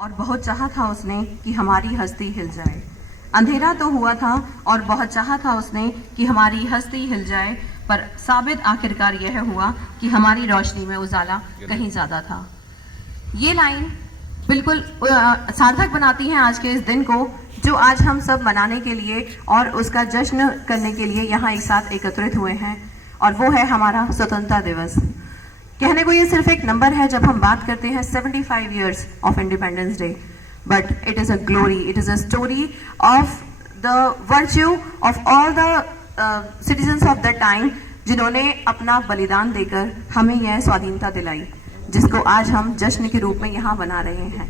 और बहुत चाहा था उसने कि हमारी हस्ती हिल जाए। अंधेरा तो हुआ था और बहुत चाहा था उसने कि हमारी हस्ती हिल जाए, पर साबित आखिरकार यह हुआ कि हमारी रोशनी में उजाला कहीं ज़्यादा था। ये लाइन बिल्कुल सार्थक बनाती है आज के इस दिन को, जो आज हम सब मनाने के लिए और उसका जश्न करने के लिए यहाँ एक साथ एकत्रित हुए हैं, और वो है हमारा स्वतंत्रता दिवस। कहने को ये सिर्फ एक नंबर है जब हम बात करते हैं 75 years of independence day, but it is a glory, it is a story of the virtue of all the citizens of the time, जिन्होंने अपना बलिदान देकर हमें यह स्वाधीनता दिलाई, जिसको आज हम जश्न के रूप में यहाँ मना रहे हैं।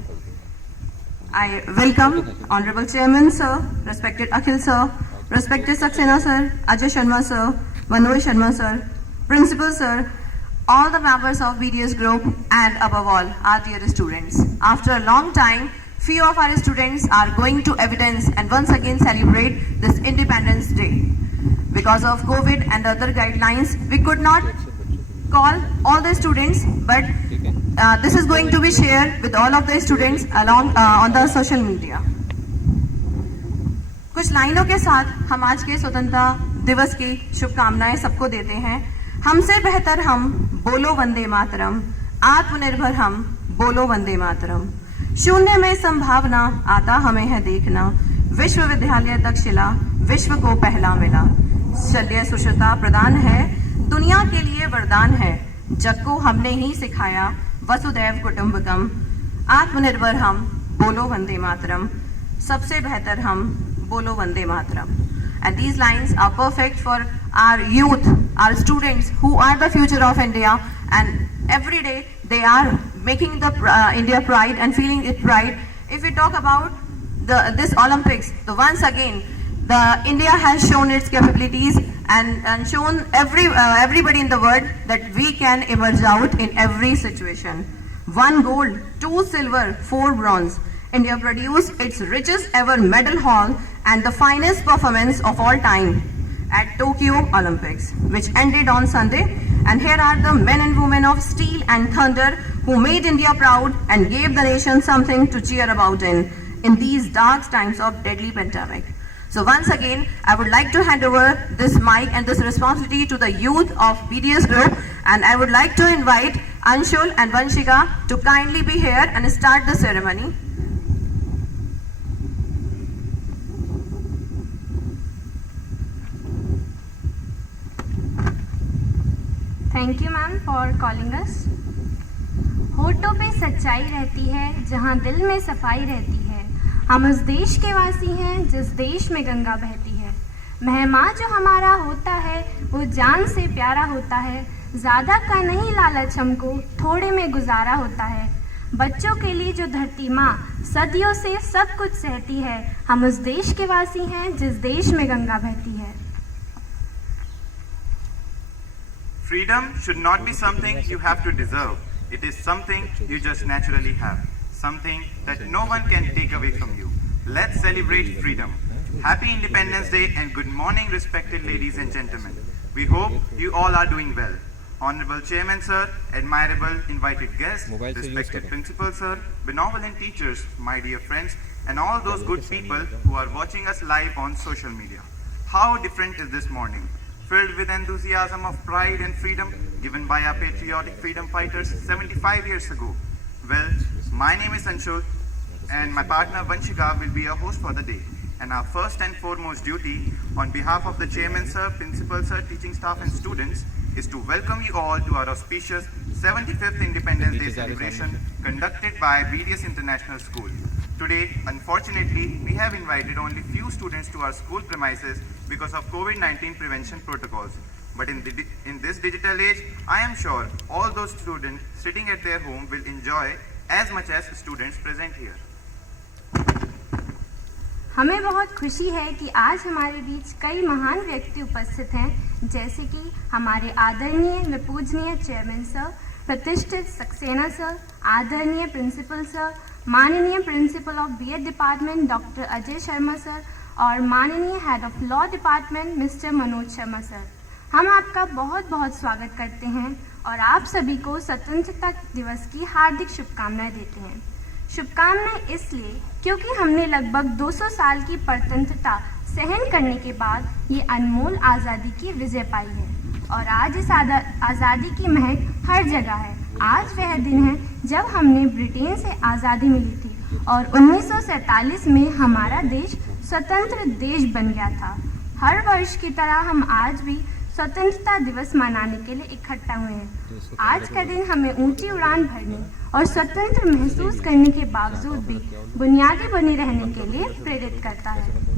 I welcome Honorable Chairman Sir, respected Akhil Sir, respected Saxena Sir, Ajay Sharma Sir, Manoj Sharma Sir, Principal Sir, all the members of BDS Group, and above all, our dear students. After a long time, few of our students are going to evidence and once again celebrate this Independence Day. Because of COVID and other guidelines, we could not call all the students, but this is going to be shared with all of the students along on the social media. कुछ लाइनों के साथ हम आज के स्वतंत्रता दिवस की शुभकामनाएं सबको देते हैं। हमसे बेहतर हम, बोलो वंदे मातरम। आत्मनिर्भर हम, बोलो वंदे मातरम। शून्य में संभावना, आता हमें है देखना। विश्वविद्यालय तक्षशिला, विश्व को पहला मिला। शल्य सुश्रुता प्रदान है, दुनिया के लिए वरदान है। जग को हमने ही सिखाया, वसुदैव कुटुंबकम। आत्मनिर्भर हम, बोलो वंदे मातरम। सबसे बेहतर हम, बोलो Vande Mataram. And these lines are perfect for our youth, our students who are the future of India, and every day they are making the India pride and feeling it pride. If we talk about this Olympics, so once again the India has shown its capabilities and shown everybody in the world that we can emerge out in every situation. 1 gold, 2 silver, 4 bronze. India produced its richest ever medal haul and the finest performance of all time at Tokyo Olympics, which ended on Sunday. And here are the men and women of steel and thunder who made India proud and gave the nation something to cheer about in these dark times of deadly pandemic. So once again, I would like to hand over this mic and this responsibility to the youth of BDS Group, and I would like to invite Anshul and Vanshika to kindly be here and start the ceremony. Thank you ma'am for calling us. होठों पे सच्चाई रहती है, जहाँ दिल में सफाई रहती है। हम उस देश के वासी हैं जिस देश में गंगा बहती है। मेहमान जो हमारा होता है वो जान से प्यारा होता है। ज़्यादा का नहीं लालच हमको, थोड़े में गुजारा होता है। बच्चों के लिए जो धरती माँ सदियों से सब कुछ सहती है। हम उस देश के वासी हैं जिस देश में गंगा बहती है। Freedom should not be something you have to deserve. It is something you just naturally have. Something that no one can take away from you. Let's celebrate freedom. Happy Independence Day and good morning, respected ladies and gentlemen. We hope you all are doing well. Honorable Chairman Sir, admirable invited guests, respected Principal Sir, benevolent teachers, my dear friends, and all those good people who are watching us live on social media. How different is this morning? Filled with enthusiasm of pride and freedom given by our patriotic freedom fighters 75 years ago. Well, my name is Anshul and my partner Vanshika will be your host for the day. And our first and foremost duty on behalf of the Chairman Sir, Principal Sir, teaching staff and students is to welcome you all to our auspicious 75th Independence Day celebration conducted by BDS International School. Today, unfortunately, we have invited only few students to our school premises because of COVID-19 prevention protocols. But in this digital age, I am sure all those students sitting at their home will enjoy as much as students present here. हमें बहुत खुशी है कि आज हमारे बीच कई महान व्यक्ति उपस्थित हैं, जैसे कि हमारे आदरणीय व पूजनीय चेयरमैन सर, प्रतिष्ठित सक्सेना सर, आदरणीय प्रिंसिपल सर, माननीय principal of BEd department doctor Ajay Sharma sir और माननीय head of law department mister Manoj Sharma sir. हम आपका बहुत बहुत स्वागत करते हैं और आप सभी को स्वतंत्रता दिवस की हार्दिक शुभकामनाएं देते हैं। शुभकामनाएं इसलिए क्योंकि हमने लगभग 200 साल की परतंत्रता सहन करने के बाद ये अनमोल आज़ादी की विजय पाई है और आज इस आज़ादी की महक हर जगह है। आज वह दिन है जब हमने ब्रिटेन से आज़ादी मिली थी और 1947 में हमारा देश स्वतंत्र देश बन गया था। हर वर्ष की तरह हम आज भी स्वतंत्रता दिवस मनाने के लिए इकट्ठा हुए हैं। आज का दिन हमें ऊंची उड़ान भरने और स्वतंत्र महसूस करने के बावजूद भी बुनियादी बने रहने के लिए प्रेरित करता है।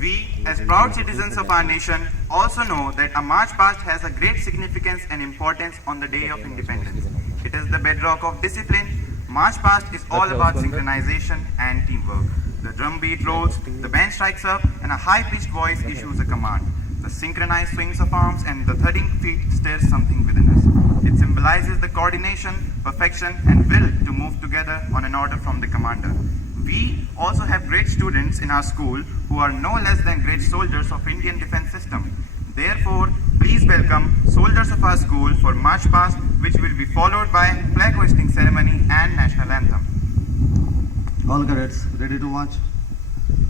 We, as proud citizens of our nation, also know that a march past has a great significance and importance on the day of independence. It is the bedrock of discipline. March past is all about synchronization and teamwork. The drum beat rolls, the band strikes up, and a high-pitched voice issues a command. The synchronized swings of arms and the thudding feet stirs something within us. It symbolizes the coordination, perfection, and will to move together on an order from the commander. We also have great students in our school who are no less than great soldiers of Indian defense system. Therefore, please welcome soldiers of our school for March Past, which will be followed by flag hoisting ceremony and national anthem. All cadets ready to march?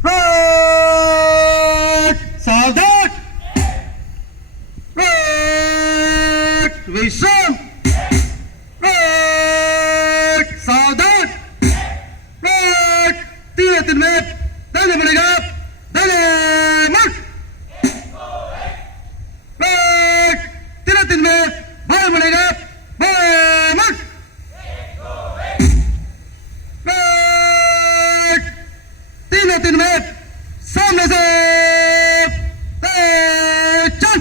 Right! Soldat! Right! Visham! Right! Soldat! Right! 3 में दाने पड़ेगा दाने मार्च! Right! 3 में बाएं पड़ेगा बाएं मार्च! तीन में सामने से चल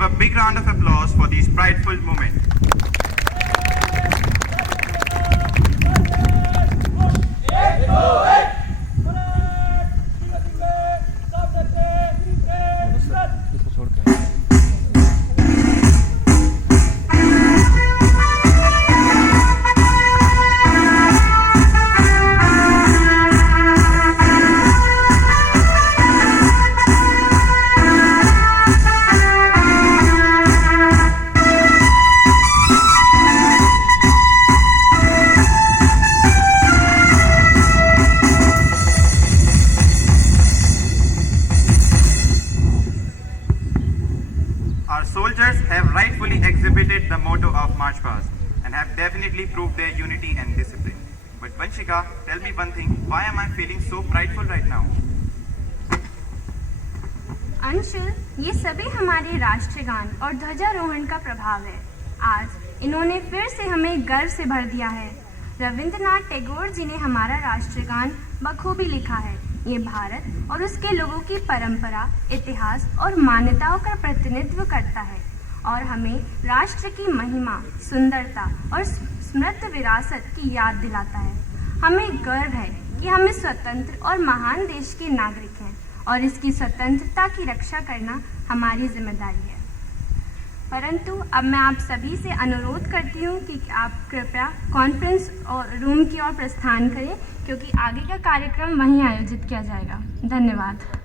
give a big round of applause for these prideful moments. Our soldiers have rightfully exhibited the motto of March Past and have definitely proved their unity and discipline. But Vanshika, tell me one thing, why am I feeling so prideful right now? Anshul, ये सभी हमारे राष्ट्रगान और ध्वजारोहण का प्रभाव है। आज इन्होंने फिर से हमें गर्व से भर दिया है। रविंद्रनाथ टैगोर जी ने हमारा राष्ट्रगान बखूबी लिखा है। ये भारत और उसके लोगों की परंपरा, इतिहास और मान्यताओं का प्रतिनिधित्व करता है और हमें राष्ट्र की महिमा, सुंदरता और समृद्ध विरासत की याद दिलाता है। हमें गर्व है कि हम इस स्वतंत्र और महान देश के नागरिक हैं और इसकी स्वतंत्रता की रक्षा करना हमारी जिम्मेदारी है। परंतु अब मैं आप सभी से अनुरोध करती हूँ कि आप कृपया कॉन्फ्रेंस और रूम की ओर प्रस्थान करें, क्योंकि आगे का कार्यक्रम वहीं आयोजित किया जाएगा। धन्यवाद।